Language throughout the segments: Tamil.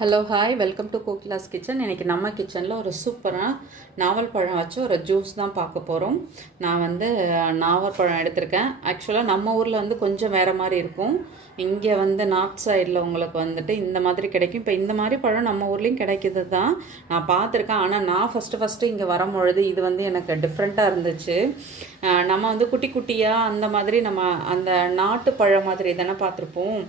Hello hi welcome to Kokila's kitchen இன்றைக்கி நம்ம கிச்சனில் ஒரு சூப்பரான நாவல் பழம் வச்சு ஒரு ஜூஸ் தான் பார்க்க போகிறோம் நான் வந்து நாவல் பழம் எடுத்திருக்கேன். ஆக்சுவலாக நம்ம ஊரில் வந்து கொஞ்சம் வேறு மாதிரி இருக்கும். இங்கே வந்து நார்த் சைடில் உங்களுக்கு வந்துட்டு இந்த மாதிரி கிடைக்கும். இப்போ இந்த மாதிரி பழம் நம்ம ஊர்லேயும் கிடைக்கிது தான் நான் பார்த்துருக்கேன். ஆனால் நான் ஃபஸ்ட்டு ஃபஸ்ட்டு இங்கே வரும்பொழுது இது வந்து எனக்கு டிஃப்ரெண்ட்டாக இருந்துச்சு. நம்ம வந்து குட்டி குட்டியாக அந்த மாதிரி நம்ம அந்த நாட்டு பழம் மாதிரி தானே பார்த்துருப்போம்.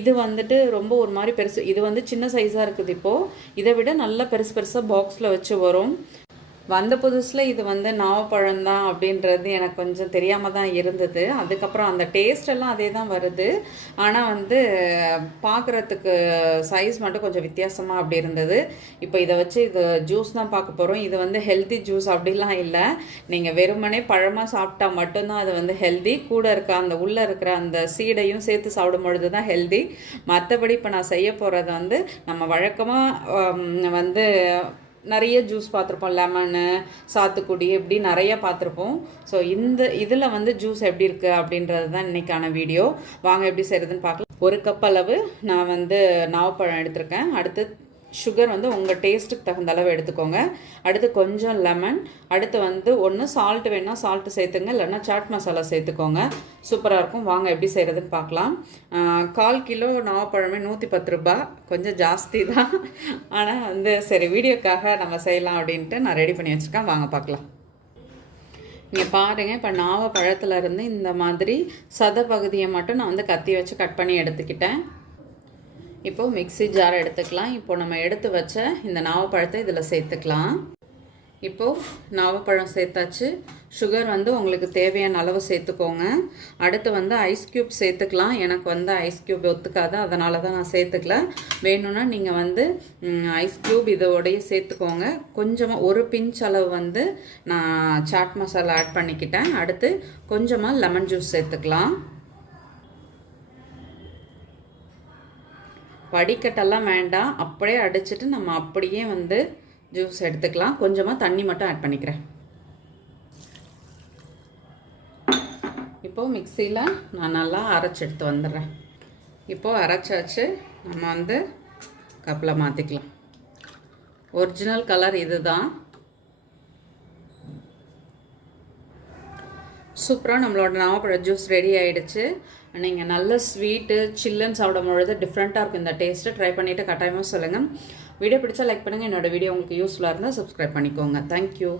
இது வந்துட்டு ரொம்ப ஒரு மாதிரி பெருசு. இது வந்து சின்ன சைஸ் சைஸாக இருக்குது இப்போது இதை விட நல்ல பெருசு பெருசாக பாக்ஸில் வச்சு வரும். வந்த புதுசில் இது வந்து நாவப்பழம் தான் அப்படின்றது எனக்கு கொஞ்சம் தெரியாமல் தான் இருந்தது. அதுக்கப்புறம் அந்த டேஸ்ட் எல்லாம் அதே தான் வருது. ஆனால் வந்து பார்க்குறதுக்கு சைஸ் மட்டும் கொஞ்சம் வித்தியாசமாக அப்படி இருந்தது. இப்போ இதை வச்சு இது ஜூஸ் தான் பார்க்க போகிறோம் இது வந்து ஹெல்த்தி ஜூஸ் அப்படிலாம் இல்லை. நீங்கள் வெறுமனே பழமாக சாப்பிட்டா மட்டும்தான் அது வந்து ஹெல்தி கூட இருக்க அந்த உள்ளே இருக்கிற அந்த சீடையும் சேர்த்து சாப்பிடும் பொழுது தான் ஹெல்தி மற்றபடி இப்போ நான் செய்ய போகிறது வந்து நம்ம வழக்கமாக வந்து நிறைய ஜூஸ் பார்த்துருப்போம். லெமனு சாத்துக்குடி இப்படி நிறைய பார்த்துருப்போம். ஸோ இந்த இதில் வந்து ஜூஸ் எப்படி இருக்குது அப்படின்றது தான் இன்றைக்கான வீடியோ வாங்க எப்படி செய்கிறதுன்னு பார்க்கலாம். ஒரு கப் அளவு நான் வந்து நாவப்பழம் எடுத்திருக்கேன். அடுத்து சுகர் வந்து உங்கள் டேஸ்ட்டுக்கு தகுந்த அளவு எடுத்துக்கோங்க. அடுத்து கொஞ்சம் லெமன் அடுத்து வந்து ஒன்று சால்ட் வேணால் சால்ட்டு சேர்த்துங்க இல்லைன்னா சாட் மசாலா சேர்த்துக்கோங்க. சூப்பராக இருக்கும். வாங்க எப்படி செய்கிறதுன்னு பார்க்கலாம். கால் கிலோ நாவப்பழமே நூற்றி பத்து ரூபா. கொஞ்சம் ஜாஸ்தி தான். ஆனால் வந்து சரி வீடியோக்காக நம்ம செய்யலாம் அப்படின்ட்டு நான் ரெடி பண்ணி வச்சுருக்கேன். வாங்க பார்க்கலாம். இங்கே பாருங்கள் இப்போ நாவ பழத்துலேருந்து இந்த மாதிரி சத பகுதியை மட்டும் நான் வந்து கத்தி வச்சு கட் பண்ணி எடுத்துக்கிட்டேன். இப்போது மிக்ஸி ஜார் எடுத்துக்கலாம். இப்போ நம்ம எடுத்து வச்ச இந்த நாவப்பழத்தை இதில் சேர்த்துக்கலாம். இப்போது நாவப்பழம் சேர்த்தாச்சு. சுகர் வந்து உங்களுக்கு தேவையான அளவு சேர்த்துக்கோங்க. அடுத்து வந்து ஐஸ் க்யூப் சேர்த்துக்கலாம். எனக்கு வந்து ஐஸ் க்யூப் ஒத்துக்காது. அதனால தான் நான் சேர்த்துக்கல. வேணும்னா நீங்கள் வந்து ஐஸ் க்யூப் இதோடைய சேர்த்துக்கோங்க. கொஞ்சமாக ஒரு பிஞ்ச் அளவு வந்து நான் சாட் மசாலா ஆட் பண்ணிக்கிட்டேன். அடுத்து கொஞ்சமாக லெமன் ஜூஸ் சேர்த்துக்கலாம். வடிகட்டெல்லாம் வேண்டாம். அப்படியே அடிச்சிட்டு நம்ம அப்படியே வந்து ஜூஸ் எடுத்துக்கலாம். கொஞ்சமாக தண்ணி மட்டும் ஆட் பண்ணிக்கிறேன். இப்போது மிக்சியில் நான் நல்லா அரைச்சி எடுத்து வந்துடுறேன். இப்போது அரைச்சாச்சு. நம்ம வந்து கப்பில் மாற்றிக்கலாம் ஒரிஜினல் கலர் இதுதான். சூப்பராக நம்மளோட நாமப்பழ ஜூஸ் ரெடி ஆகிடுச்சு நீங்கள் நல்ல ஸ்வீட்டு சில்லுன்னு சாப்பிடும் பொழுது டிஃப்ரெண்ட்டாக இருக்கும் இந்த டேஸ்ட்டு ட்ரை பண்ணிவிட்டு கட்டாயமாக சொல்லுங்கள் வீடியோ பிடிச்சா லைக் பண்ணுங்கள் என்னோட வீடியோ உங்களுக்கு யூஸ்ஃபுல்லாக இருந்தால் சப்ஸ்கிரைப் பண்ணிக்கோங்க. தேங்க்யூ